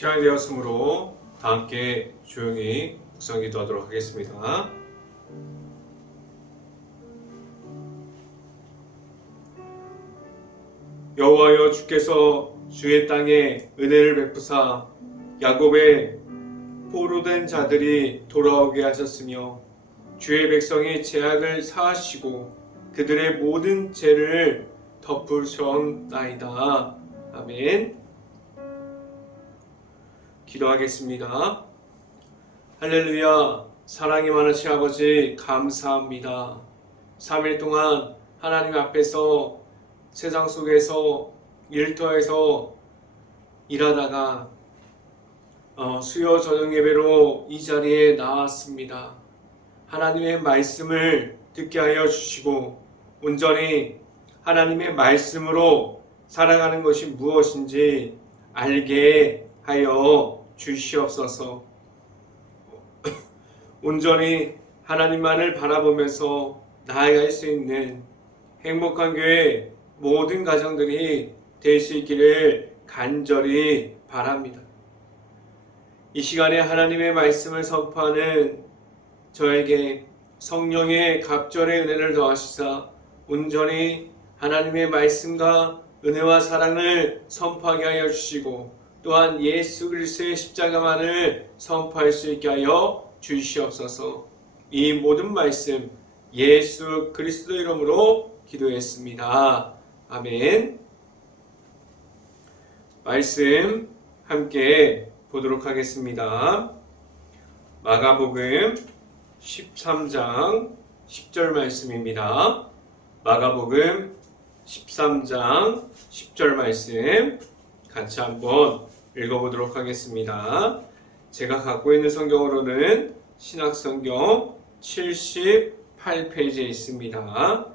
시간이 되었으므로 다 함께 조용히 묵상 기도하도록 하겠습니다. 여호와여, 주께서 주의 땅에 은혜를 베푸사 야곱의 포로된 자들이 돌아오게 하셨으며 주의 백성의 죄악을 사하시고 그들의 모든 죄를 덮으셨나이다. 아멘. 기도하겠습니다. 할렐루야. 사랑이 많으신 아버지, 감사합니다. 3일 동안 하나님 앞에서 세상 속에서 일터에서 일하다가 수요 저녁 예배로 이 자리에 나왔습니다. 하나님의 말씀을 듣게 하여 주시고 온전히 하나님의 말씀으로 살아가는 것이 무엇인지 알게 하여 주시옵소서. 온전히 하나님만을 바라보면서 나아갈 수 있는 행복한 교회 모든 가정들이 될 수 있기를 간절히 바랍니다. 이 시간에 하나님의 말씀을 선포하는 저에게 성령의 갑절의 은혜를 더하시사 온전히 하나님의 말씀과 은혜와 사랑을 선포하게 하여 주시고 또한 예수 그리스도의 십자가만을 선포할 수 있게 하여 주시옵소서. 이 모든 말씀 예수 그리스도 이름으로 기도했습니다. 아멘. 말씀 함께 보도록 하겠습니다. 마가복음 13장 10절 말씀입니다. 마가복음 13장 10절 말씀 같이 한번 읽어보도록 하겠습니다. 제가 갖고 있는 성경으로는 신약성경 78페이지에 있습니다.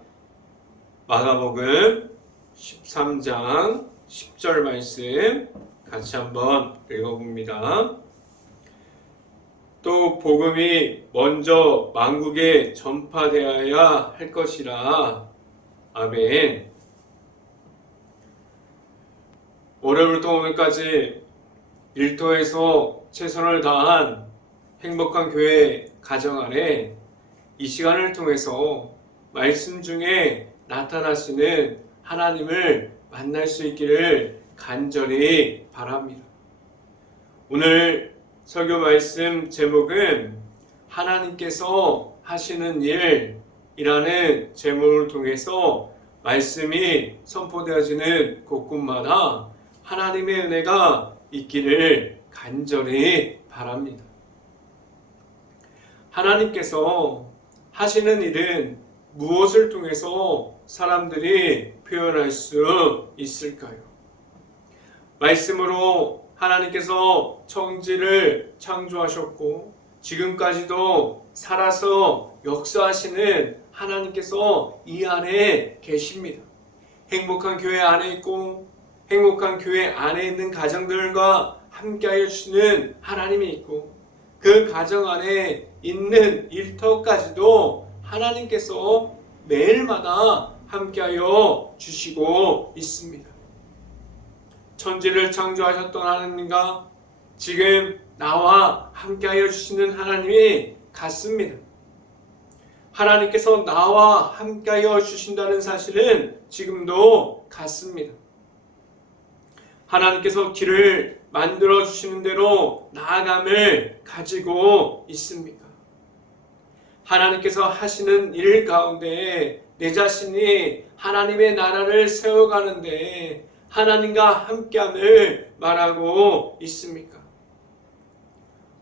마가복음 13장 10절 말씀 같이 한번 읽어봅니다. 또 복음이 먼저 만국에 전파되어야 할 것이라. 아멘. 월요일부터 오늘까지 일터에서 최선을 다한 행복한 교회 가정 안에 이 시간을 통해서 말씀 중에 나타나시는 하나님을 만날 수 있기를 간절히 바랍니다. 오늘 설교 말씀 제목은 하나님께서 하시는 일이라는 제목을 통해서 말씀이 선포되어지는 곳곳마다 하나님의 은혜가 있기를 간절히 바랍니다. 하나님께서 하시는 일은 무엇을 통해서 사람들이 표현할 수 있을까요? 말씀으로 하나님께서 천지를 창조하셨고 지금까지도 살아서 역사하시는 하나님께서 이 안에 계십니다. 행복한 교회 안에 있고 행복한 교회 안에 있는 가정들과 함께하여 주시는 하나님이 있고 그 가정 안에 있는 일터까지도 하나님께서 매일마다 함께하여 주시고 있습니다. 천지를 창조하셨던 하나님과 지금 나와 함께하여 주시는 하나님이 같습니다. 하나님께서 나와 함께하여 주신다는 사실은 지금도 같습니다. 하나님께서 길을 만들어 주시는 대로 나아감을 가지고 있습니까? 하나님께서 하시는 일 가운데 내 자신이 하나님의 나라를 세워가는데 하나님과 함께함을 말하고 있습니까?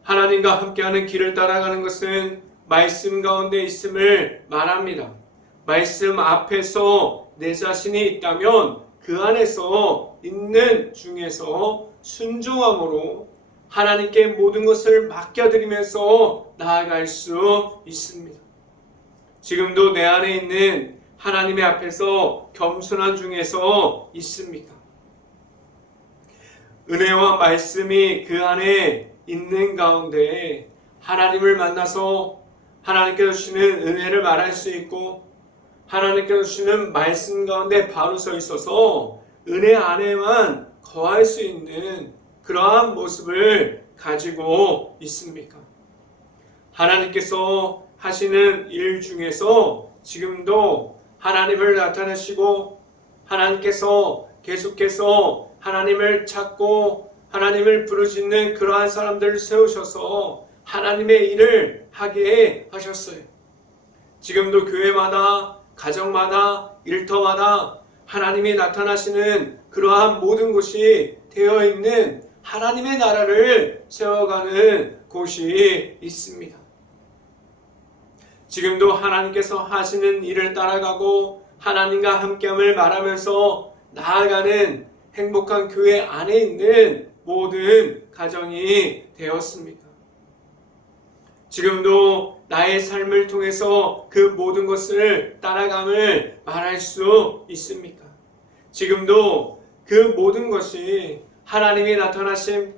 하나님과 함께하는 길을 따라가는 것은 말씀 가운데 있음을 말합니다. 말씀 앞에서 내 자신이 있다면 그 안에서 있는 중에서 순종함으로 하나님께 모든 것을 맡겨드리면서 나아갈 수 있습니다. 지금도 내 안에 있는 하나님의 앞에서 겸손한 중에서 있습니까? 은혜와 말씀이 그 안에 있는 가운데 하나님을 만나서 하나님께서 주시는 은혜를 말할 수 있고 하나님께서 주시는 말씀 가운데 바로 서 있어서 은혜 안에만 거할 수 있는 그러한 모습을 가지고 있습니까? 하나님께서 하시는 일 중에서 지금도 하나님을 나타내시고 하나님께서 계속해서 하나님을 찾고 하나님을 부르짖는 그러한 사람들을 세우셔서 하나님의 일을 하게 하셨어요. 지금도 교회마다, 가정마다, 일터마다 하나님이 나타나시는 그러한 모든 곳이 되어 있는 하나님의 나라를 세워가는 곳이 있습니다. 지금도 하나님께서 하시는 일을 따라가고 하나님과 함께함을 말하면서 나아가는 행복한 교회 안에 있는 모든 가정이 되었습니다. 지금도 나의 삶을 통해서 그 모든 것을 따라감을 말할 수 있습니까? 지금도 그 모든 것이 하나님이 나타나심,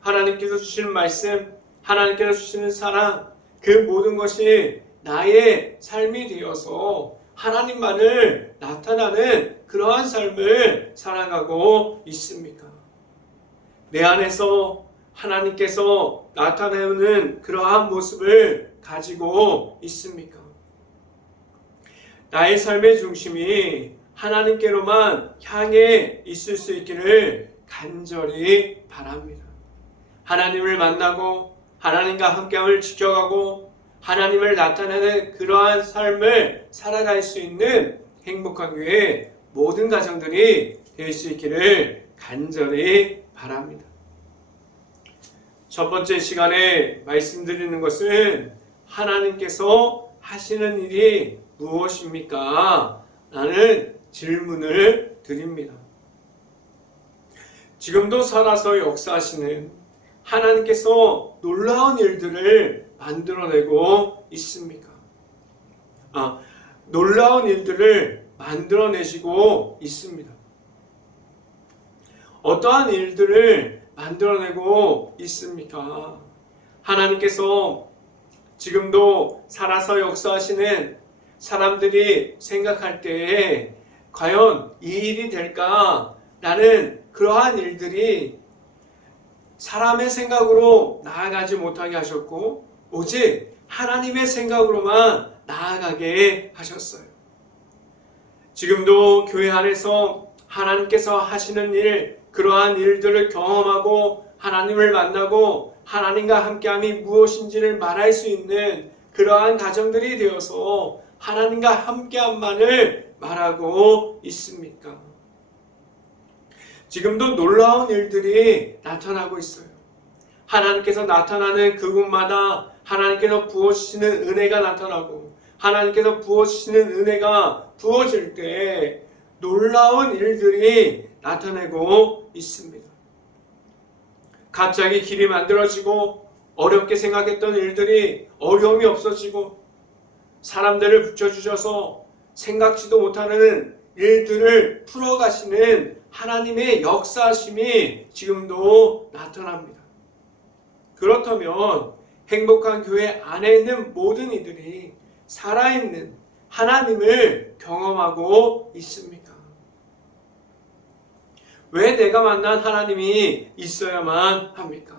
하나님께서 주시는 말씀, 하나님께서 주시는 사랑, 그 모든 것이 나의 삶이 되어서 하나님만을 나타나는 그러한 삶을 살아가고 있습니까? 내 안에서 하나님께서 나타내는 그러한 모습을 가지고 있습니까? 나의 삶의 중심이 하나님께로만 향해 있을 수 있기를 간절히 바랍니다. 하나님을 만나고 하나님과 함께함을 지켜가고 하나님을 나타내는 그러한 삶을 살아갈 수 있는 행복한 교회 모든 가정들이 될 수 있기를 간절히 바랍니다. 첫 번째 시간에 말씀드리는 것은 하나님께서 하시는 일이 무엇입니까? 라는 질문을 드립니다. 지금도 살아서 역사하시는 하나님께서 놀라운 일들을 만들어내고 있습니까? 놀라운 일들을 만들어내시고 있습니다. 어떠한 일들을 만들어내고 있습니까? 하나님께서 지금도 살아서 역사하시는 사람들이 생각할 때에 과연 이 일이 될까라는 그러한 일들이 사람의 생각으로 나아가지 못하게 하셨고 오직 하나님의 생각으로만 나아가게 하셨어요. 지금도 교회 안에서 하나님께서 하시는 일, 그러한 일들을 경험하고 하나님을 만나고 하나님과 함께함이 무엇인지를 말할 수 있는 그러한 가정들이 되어서 하나님과 함께함만을 말하고 있습니까? 지금도 놀라운 일들이 나타나고 있어요. 하나님께서 나타나는 그곳마다 하나님께서 부어주시는 은혜가 나타나고 하나님께서 부어주시는 은혜가 부어질 때 놀라운 일들이 나타내고 있습니다. 갑자기 길이 만들어지고 어렵게 생각했던 일들이 어려움이 없어지고 사람들을 붙여주셔서 생각지도 못하는 일들을 풀어가시는 하나님의 역사심이 지금도 나타납니다. 그렇다면 행복한 교회 안에 있는 모든 이들이 살아있는 하나님을 경험하고 있습니까? 왜 내가 만난 하나님이 있어야만 합니까?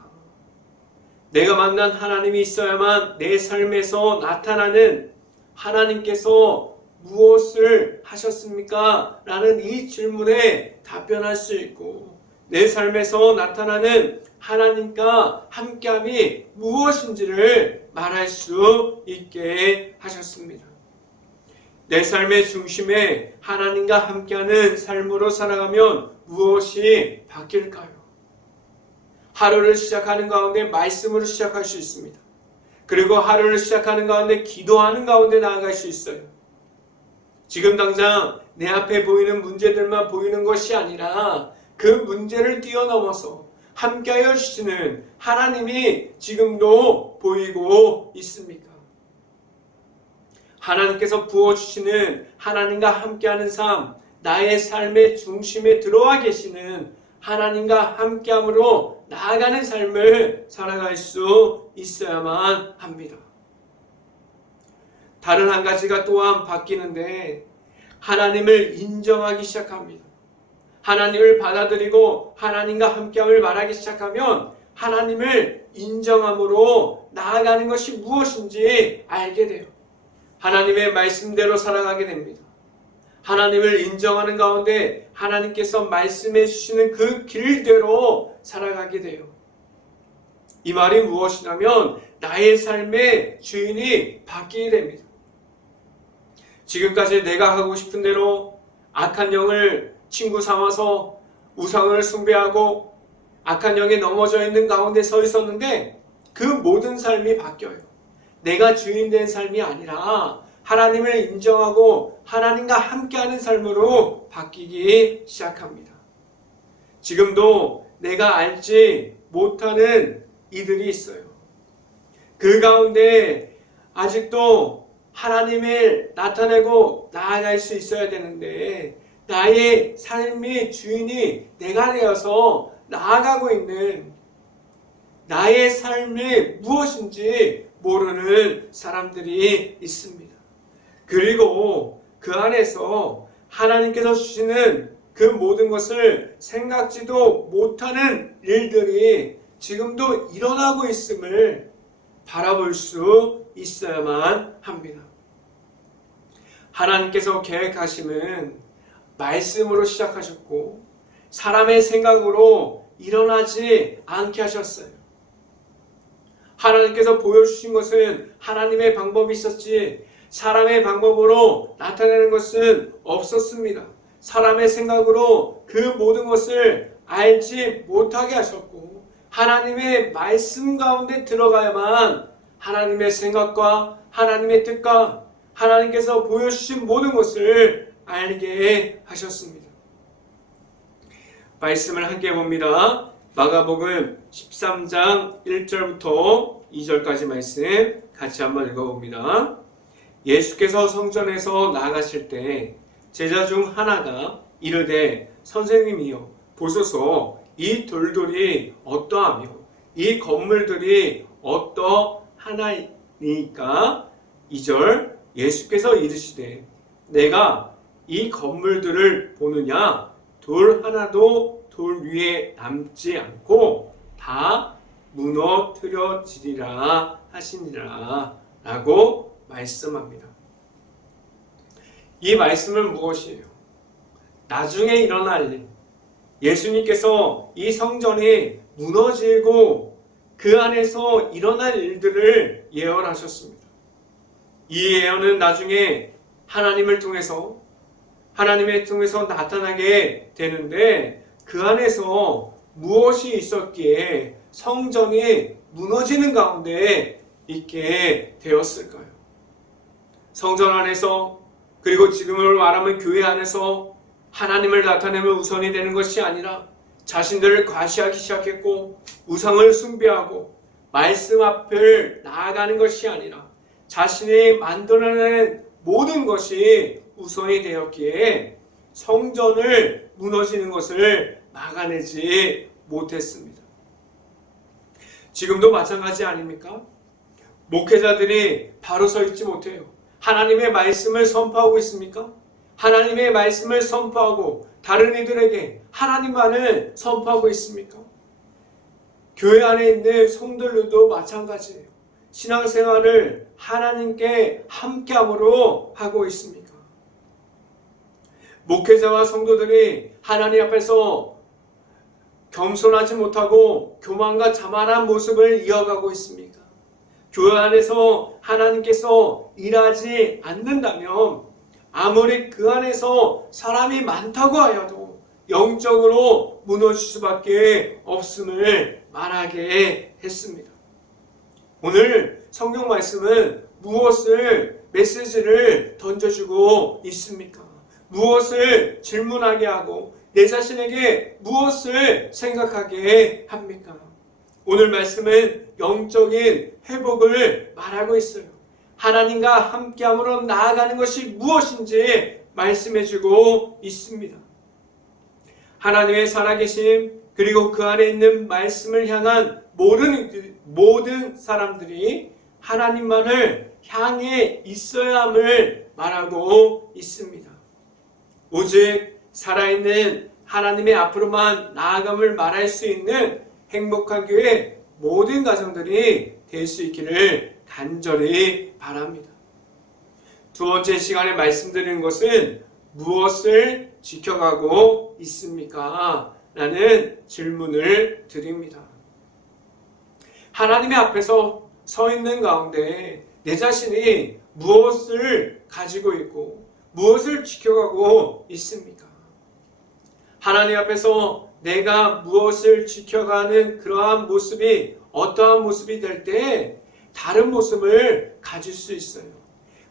내가 만난 하나님이 있어야만 내 삶에서 나타나는 하나님께서 무엇을 하셨습니까? 라는 이 질문에 답변할 수 있고 내 삶에서 나타나는 하나님과 함께함이 무엇인지를 말할 수 있게 하셨습니다. 내 삶의 중심에 하나님과 함께하는 삶으로 살아가면 무엇이 바뀔까요? 하루를 시작하는 가운데 말씀으로 시작할 수 있습니다. 그리고 하루를 시작하는 가운데 기도하는 가운데 나아갈 수 있어요. 지금 당장 내 앞에 보이는 문제들만 보이는 것이 아니라 그 문제를 뛰어넘어서 함께하여 주시는 하나님이 지금도 보이고 있습니까? 하나님께서 부어주시는 하나님과 함께하는 삶, 나의 삶의 중심에 들어와 계시는 하나님과 함께함으로 나아가는 삶을 살아갈 수 있어야만 합니다. 다른 한 가지가 또한 바뀌는데 하나님을 인정하기 시작합니다. 하나님을 받아들이고 하나님과 함께함을 말하기 시작하면 하나님을 인정함으로 나아가는 것이 무엇인지 알게 돼요. 하나님의 말씀대로 살아가게 됩니다. 하나님을 인정하는 가운데 하나님께서 말씀해 주시는 그 길대로 살아가게 돼요. 이 말이 무엇이냐면 나의 삶의 주인이 바뀌게 됩니다. 지금까지 내가 하고 싶은 대로 악한 영을 친구 삼아서 우상을 숭배하고 악한 영에 넘어져 있는 가운데 서 있었는데 그 모든 삶이 바뀌어요. 내가 주인 된 삶이 아니라 하나님을 인정하고 하나님과 함께하는 삶으로 바뀌기 시작합니다. 지금도 내가 알지 못하는 이들이 있어요. 그 가운데 아직도 하나님을 나타내고 나아갈 수 있어야 되는데 나의 삶의 주인이 내가 되어서 나아가고 있는 나의 삶이 무엇인지 모르는 사람들이 있습니다. 그리고 그 안에서 하나님께서 주시는 그 모든 것을 생각지도 못하는 일들이 지금도 일어나고 있음을 바라볼 수 있어야만 합니다. 하나님께서 계획하심은 말씀으로 시작하셨고 사람의 생각으로 일어나지 않게 하셨어요. 하나님께서 보여주신 것은 하나님의 방법이 있었지 사람의 방법으로 나타내는 것은 없었습니다. 사람의 생각으로 그 모든 것을 알지 못하게 하셨고 하나님의 말씀 가운데 들어가야만 하나님의 생각과 하나님의 뜻과 하나님께서 보여주신 모든 것을 알게 하셨습니다. 말씀을 함께 봅니다. 마가복음 13장 1절부터 2절까지 말씀 같이 한번 읽어봅니다. 예수께서 성전에서 나가실 때 제자 중 하나가 이르되 선생님이여 보소서 이 돌들이 어떠하며 이 건물들이 어떠하나이까 2절 예수께서 이르시되 내가 이 건물들을 보느냐 돌 하나도 돌 위에 남지 않고 다 무너뜨려지리라 하시니라 라고 말씀합니다. 이 말씀은 무엇이에요? 나중에 일어날 일, 예수님께서 이 성전이 무너지고 그 안에서 일어날 일들을 예언하셨습니다. 이 예언은 나중에 하나님을 통해서 나타나게 되는데 그 안에서 무엇이 있었기에 성전이 무너지는 가운데 있게 되었을까요? 성전 안에서 그리고 지금을 말하면 교회 안에서 하나님을 나타내면 우선이 되는 것이 아니라 자신들을 과시하기 시작했고 우상을 숭배하고 말씀 앞을 나아가는 것이 아니라 자신이 만들어낸 모든 것이 우선이 되었기에 성전을 무너지는 것을 막아내지 못했습니다. 지금도 마찬가지 아닙니까? 목회자들이 바로 서 있지 못해요. 하나님의 말씀을 선포하고 있습니까? 하나님의 말씀을 선포하고 다른 이들에게 하나님만을 선포하고 있습니까? 교회 안에 있는 성도들도 마찬가지예요. 신앙생활을 하나님께 함께함으로 하고 있습니까? 목회자와 성도들이 하나님 앞에서 겸손하지 못하고 교만과 자만한 모습을 이어가고 있습니까? 교회 안에서 하나님께서 일하지 않는다면 아무리 그 안에서 사람이 많다고 하여도 영적으로 무너질 수밖에 없음을 말하게 했습니다. 오늘 성경 말씀은 무엇을 메시지를 던져주고 있습니까? 무엇을 질문하게 하고 내 자신에게 무엇을 생각하게 합니까? 오늘 말씀은 영적인 회복을 말하고 있어요. 하나님과 함께함으로 나아가는 것이 무엇인지 말씀해주고 있습니다. 하나님의 살아계심 그리고 그 안에 있는 말씀을 향한 모든 사람들이 하나님만을 향해 있어야 함을 말하고 있습니다. 오직 살아있는 하나님의 앞으로만 나아감을 말할 수 있는 행복한 교회 모든 가정들이 될 수 있기를 간절히 바랍니다. 두 번째 시간에 말씀드리는 것은 무엇을 지켜가고 있습니까? 라는 질문을 드립니다. 하나님의 앞에서 서 있는 가운데 내 자신이 무엇을 가지고 있고 무엇을 지켜가고 있습니까? 하나님 앞에서 내가 무엇을 지켜가는 그러한 모습이 어떠한 모습이 될 때 다른 모습을 가질 수 있어요.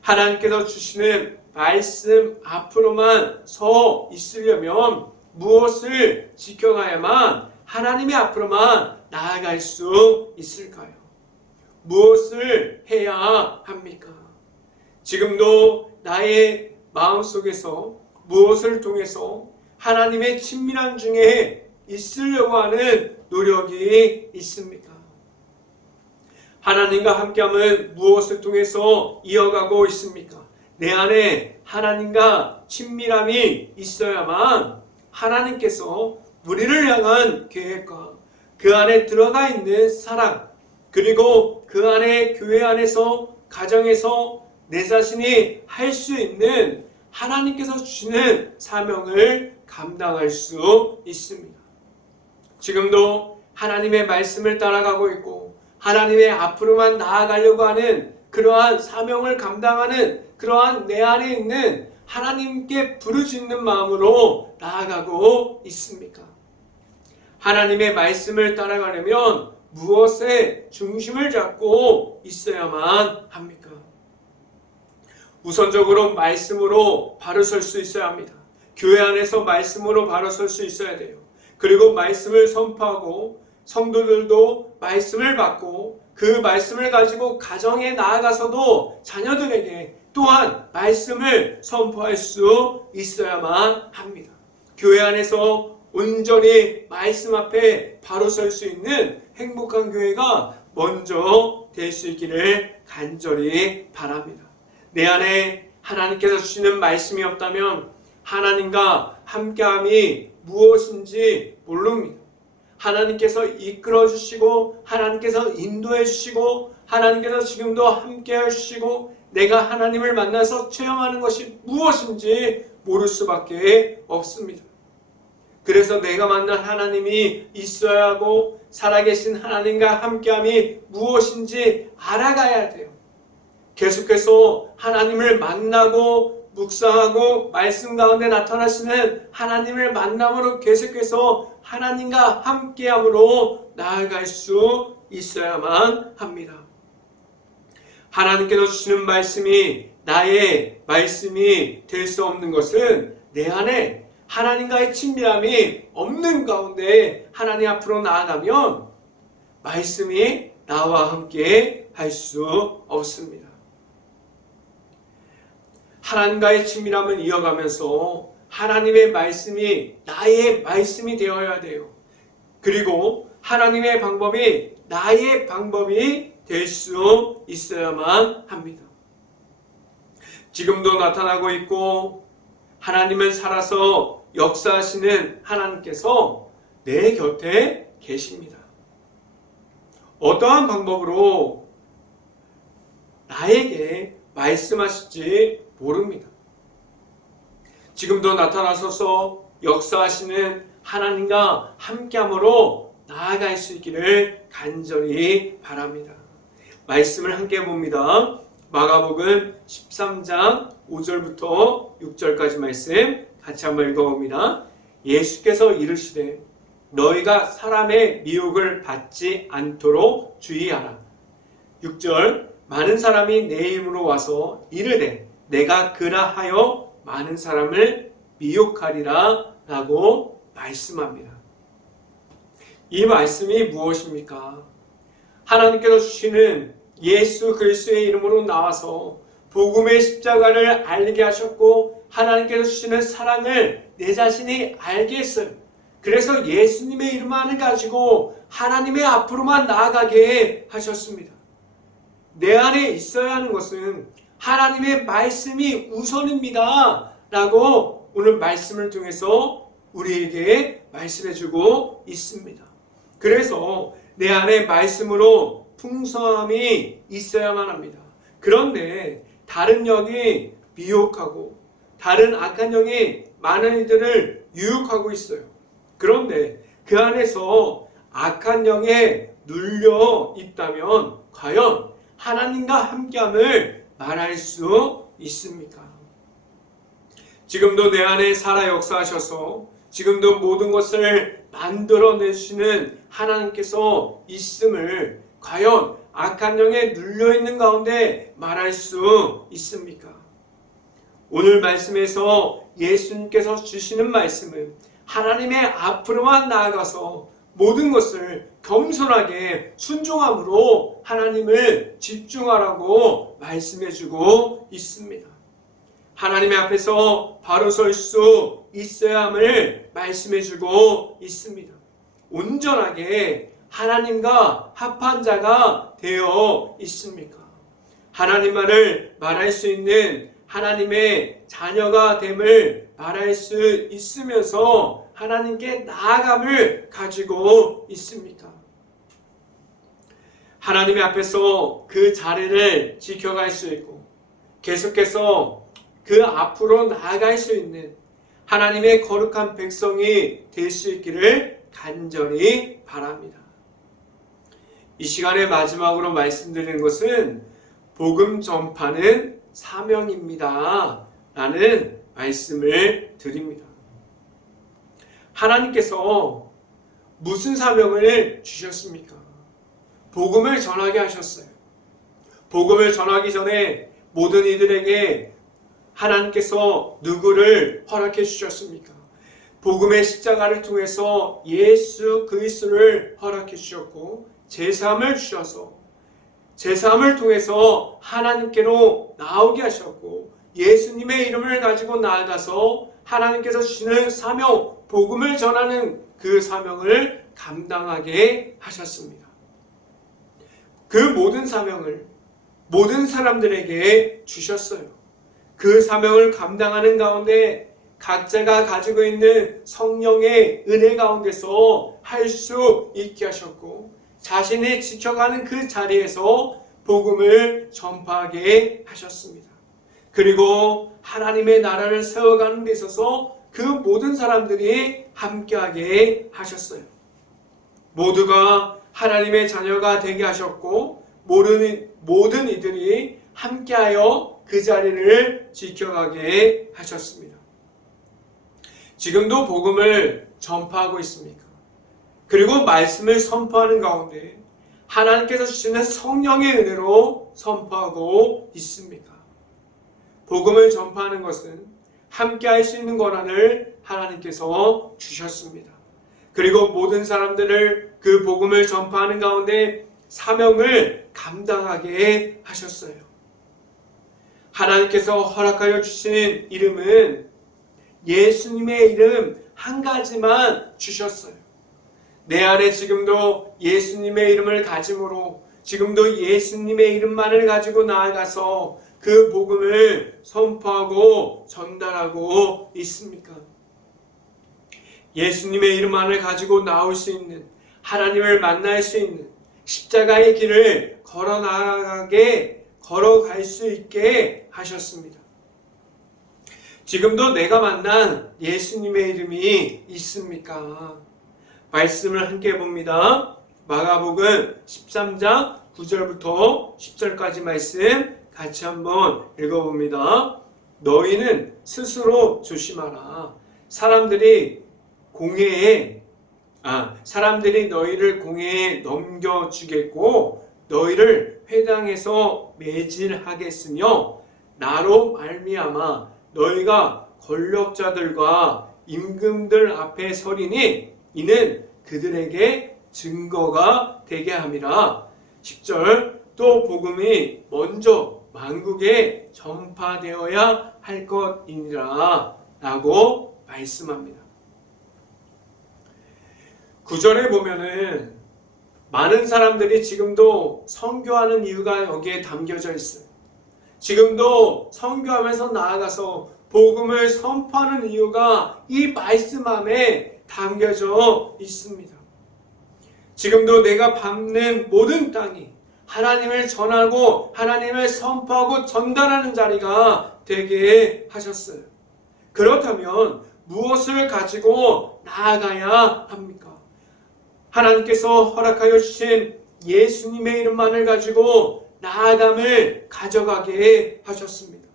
하나님께서 주시는 말씀 앞으로만 서 있으려면 무엇을 지켜가야만 하나님의 앞으로만 나아갈 수 있을까요? 무엇을 해야 합니까? 지금도 나의 마음속에서 무엇을 통해서 하나님의 친밀함 중에 있으려고 하는 노력이 있습니까? 하나님과 함께함은 무엇을 통해서 이어가고 있습니까? 내 안에 하나님과 친밀함이 있어야만 하나님께서 우리를 향한 계획과 그 안에 들어가 있는 사랑, 그리고 그 안에 교회 안에서 가정에서 내 자신이 할 수 있는 하나님께서 주시는 사명을 감당할 수 있습니다. 지금도 하나님의 말씀을 따라가고 있고 하나님의 앞으로만 나아가려고 하는 그러한 사명을 감당하는 그러한 내 안에 있는 하나님께 부르짖는 마음으로 나아가고 있습니까? 하나님의 말씀을 따라가려면 무엇에 중심을 잡고 있어야만 합니까? 우선적으로 말씀으로 바로 설 수 있어야 합니다. 교회 안에서 말씀으로 바로 설 수 있어야 돼요. 그리고 말씀을 선포하고 성도들도 말씀을 받고 그 말씀을 가지고 가정에 나아가서도 자녀들에게 또한 말씀을 선포할 수 있어야만 합니다. 교회 안에서 온전히 말씀 앞에 바로 설 수 있는 행복한 교회가 먼저 될 수 있기를 간절히 바랍니다. 내 안에 하나님께서 주시는 말씀이 없다면 하나님과 함께함이 무엇인지 모릅니다. 하나님께서 이끌어 주시고 하나님께서 인도해 주시고 하나님께서 지금도 함께 해주시고 내가 하나님을 만나서 체험하는 것이 무엇인지 모를 수밖에 없습니다. 그래서 내가 만난 하나님이 있어야 하고 살아계신 하나님과 함께함이 무엇인지 알아가야 돼요. 계속해서 하나님을 만나고 묵상하고 말씀 가운데 나타나시는 하나님을 만남으로 계속해서 하나님과 함께함으로 나아갈 수 있어야만 합니다. 하나님께서 주시는 말씀이 나의 말씀이 될 수 없는 것은 내 안에 하나님과의 친밀함이 없는 가운데 하나님 앞으로 나아가면 말씀이 나와 함께 할 수 없습니다. 하나님과의 친밀함을 이어가면서 하나님의 말씀이 나의 말씀이 되어야 돼요. 그리고 하나님의 방법이 나의 방법이 될 수 있어야만 합니다. 지금도 나타나고 있고 하나님은 살아서 역사하시는 하나님께서 내 곁에 계십니다. 어떠한 방법으로 나에게 말씀하실지 모릅니다. 지금도 나타나셔서 역사하시는 하나님과 함께함으로 나아갈 수 있기를 간절히 바랍니다. 말씀을 함께 봅니다. 마가복음 13장 5절부터 6절까지 말씀 같이 한번 읽어봅니다. 예수께서 이르시되 너희가 사람의 미혹을 받지 않도록 주의하라. 6절 많은 사람이 내 이름으로 와서 이르되 내가 그라하여 많은 사람을 미혹하리라 라고 말씀합니다. 이 말씀이 무엇입니까? 하나님께서 주시는 예수 그리스도의 이름으로 나와서 복음의 십자가를 알게 하셨고 하나님께서 주시는 사랑을 내 자신이 알게 했어요. 그래서 예수님의 이름만을 가지고 하나님의 앞으로만 나아가게 하셨습니다. 내 안에 있어야 하는 것은 하나님의 말씀이 우선입니다 라고 오늘 말씀을 통해서 우리에게 말씀해주고 있습니다. 그래서 내 안에 말씀으로 풍성함이 있어야만 합니다. 그런데 다른 영이 미혹하고 다른 악한 영이 많은 이들을 유혹하고 있어요. 그런데 그 안에서 악한 영에 눌려 있다면 과연 하나님과 함께함을 말할 수 있습니까? 지금도 내 안에 살아 역사하셔서 지금도 모든 것을 만들어내시는 하나님께서 있음을 과연 악한 영에 눌려있는 가운데 말할 수 있습니까? 오늘 말씀에서 예수님께서 주시는 말씀은 하나님의 앞으로만 나아가서 모든 것을 겸손하게 순종함으로 하나님을 집중하라고 말씀해주고 있습니다. 하나님의 앞에서 바로 설 수 있어야 함을 말씀해주고 있습니다. 온전하게 하나님과 합한 자가 되어 있습니까? 하나님만을 말할 수 있는 하나님의 자녀가 됨을 말할 수 있으면서 하나님께 나아감을 가지고 있습니까? 하나님의 앞에서 그 자리를 지켜갈 수 있고 계속해서 그 앞으로 나아갈 수 있는 하나님의 거룩한 백성이 될 수 있기를 간절히 바랍니다. 이 시간에 마지막으로 말씀드리는 것은 복음 전파는 사명입니다. 라는 말씀을 드립니다. 하나님께서 무슨 사명을 주셨습니까? 복음을 전하게 하셨어요. 복음을 전하기 전에 모든 이들에게 하나님께서 누구를 허락해 주셨습니까? 복음의 십자가를 통해서 예수 그리스도를 허락해 주셨고 제사함을 주셔서 제사함을 통해서 하나님께로 나오게 하셨고 예수님의 이름을 가지고 나아가서 하나님께서 주시는 사명, 복음을 전하는 그 사명을 감당하게 하셨습니다. 그 모든 사명을 모든 사람들에게 주셨어요. 그 사명을 감당하는 가운데 각자가 가지고 있는 성령의 은혜 가운데서 할 수 있게 하셨고 자신이 지켜가는 그 자리에서 복음을 전파하게 하셨습니다. 그리고 하나님의 나라를 세워가는 데 있어서 그 모든 사람들이 함께하게 하셨어요. 모두가 하나님의 자녀가 되게 하셨고 모든 이들이 함께하여 그 자리를 지켜가게 하셨습니다. 지금도 복음을 전파하고 있습니까? 그리고 말씀을 선포하는 가운데 하나님께서 주시는 성령의 은혜로 선포하고 있습니까? 복음을 전파하는 것은 함께할 수 있는 권한을 하나님께서 주셨습니다. 그리고 모든 사람들을 그 복음을 전파하는 가운데 사명을 감당하게 하셨어요. 하나님께서 허락하여 주신 이름은 예수님의 이름 한 가지만 주셨어요. 내 안에 지금도 예수님의 이름을 가짐으로 지금도 예수님의 이름만을 가지고 나아가서 그 복음을 선포하고 전달하고 있습니까? 예수님의 이름만을 가지고 나올 수 있는 하나님을 만날 수 있는 십자가의 길을 걸어갈 수 있게 하셨습니다. 지금도 내가 만난 예수님의 이름이 있습니까? 말씀을 함께 봅니다. 마가복음 13장 9절부터 10절까지 말씀 같이 한번 읽어봅니다. 너희는 스스로 조심하라. 사람들이 너희를 공회에 넘겨주겠고 너희를 회당에서 매질하겠으며 나로 말미암아 너희가 권력자들과 임금들 앞에 서리니 이는 그들에게 증거가 되게 함이라. 10절 또 복음이 먼저 만국에 전파되어야 할 것이니라 라고 말씀합니다. 9절에 보면은 많은 사람들이 지금도 선교하는 이유가 여기에 담겨져 있어요. 지금도 선교하면서 나아가서 복음을 선포하는 이유가 이 말씀 안에 담겨져 있습니다. 지금도 내가 밟는 모든 땅이 하나님을 전하고 하나님을 선포하고 전달하는 자리가 되게 하셨어요. 그렇다면 무엇을 가지고 나아가야 합니까? 하나님께서 허락하여 주신 예수님의 이름만을 가지고 나아감을 가져가게 하셨습니다.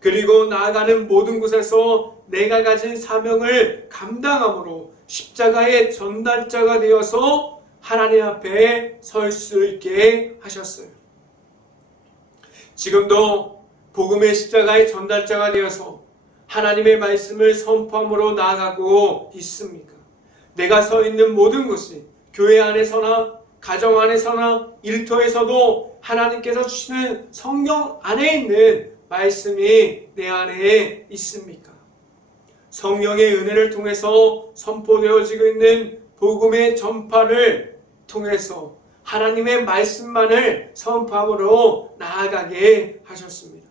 그리고 나아가는 모든 곳에서 내가 가진 사명을 감당함으로 십자가의 전달자가 되어서 하나님 앞에 설 수 있게 하셨어요. 지금도 복음의 십자가의 전달자가 되어서 하나님의 말씀을 선포함으로 나아가고 있습니까? 내가 서 있는 모든 곳이 교회 안에서나 가정 안에서나 일터에서도 하나님께서 주시는 성령 안에 있는 말씀이 내 안에 있습니까? 성령의 은혜를 통해서 선포되어지고 있는 복음의 전파를 통해서 하나님의 말씀만을 선포함으로 나아가게 하셨습니다.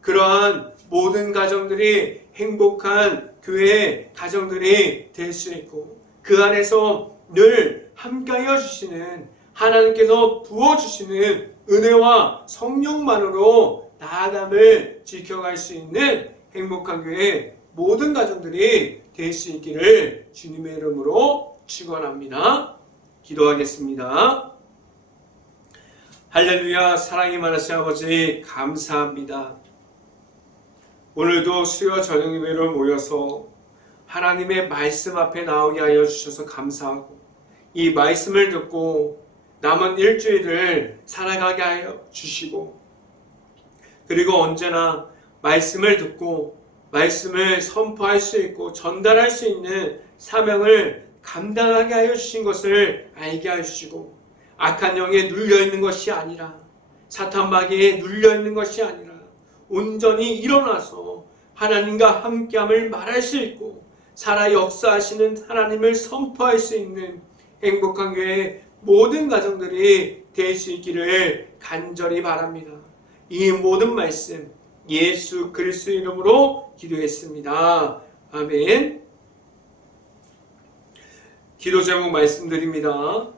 그러한 모든 가정들이 행복한 교회 가정들이 될 수 있고 그 안에서 늘 함께하여 주시는 하나님께서 부어주시는 은혜와 성령만으로 나아감을 지켜갈 수 있는 행복한 교회 모든 가정들이 될 수 있기를 주님의 이름으로 축원합니다. 기도하겠습니다. 할렐루야. 사랑이 많으신 아버지 감사합니다. 오늘도 수요 저녁 예배로 모여서 하나님의 말씀 앞에 나오게 하여 주셔서 감사하고 이 말씀을 듣고 남은 일주일을 살아가게 하여 주시고 그리고 언제나 말씀을 듣고 말씀을 선포할 수 있고 전달할 수 있는 사명을 감당하게 하여 주신 것을 알게 하여 주시고 악한 영에 눌려있는 것이 아니라 사탄 마귀에 눌려있는 것이 아니라 온전히 일어나서 하나님과 함께함을 말할 수 있고 살아 역사하시는 하나님을 선포할 수 있는 행복한 교회 모든 가정들이 될 수 있기를 간절히 바랍니다. 이 모든 말씀 예수 그리스도 이름으로 기도했습니다. 아멘. 기도 제목 말씀드립니다.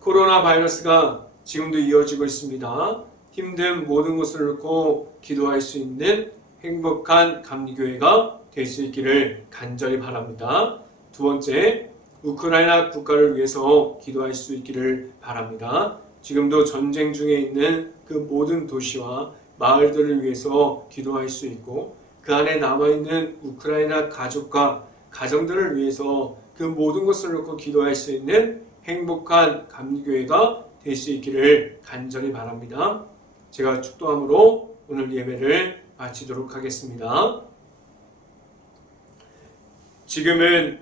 코로나 바이러스가 지금도 이어지고 있습니다. 힘든 모든 것을 놓고 기도할 수 있는 행복한 감리교회가 될 수 있기를 간절히 바랍니다. 두 번째, 우크라이나 국가를 위해서 기도할 수 있기를 바랍니다. 지금도 전쟁 중에 있는 그 모든 도시와 마을들을 위해서 기도할 수 있고 그 안에 남아있는 우크라이나 가족과 가정들을 위해서 그 모든 것을 놓고 기도할 수 있는 행복한 감리교회가 될 수 있기를 간절히 바랍니다. 제가 축도함으로 오늘 예배를 마치도록 하겠습니다. 지금은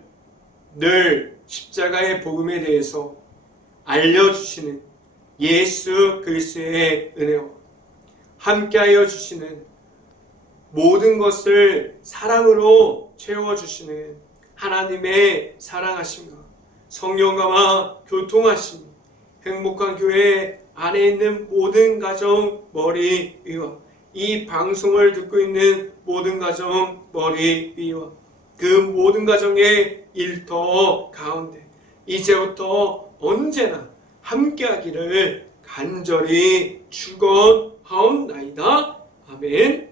늘 십자가의 복음에 대해서 알려주시는 예수 그리스도의 은혜와 함께하여 주시는 모든 것을 사랑으로 채워주시는 하나님의 사랑하심과 성령과 교통하심 행복한 교회 안에 있는 모든 가정 머리 위와 이 방송을 듣고 있는 모든 가정 머리 위와 그 모든 가정의 일터 가운데 이제부터 언제나 함께하기를 간절히 축원하옵나이다. 아멘.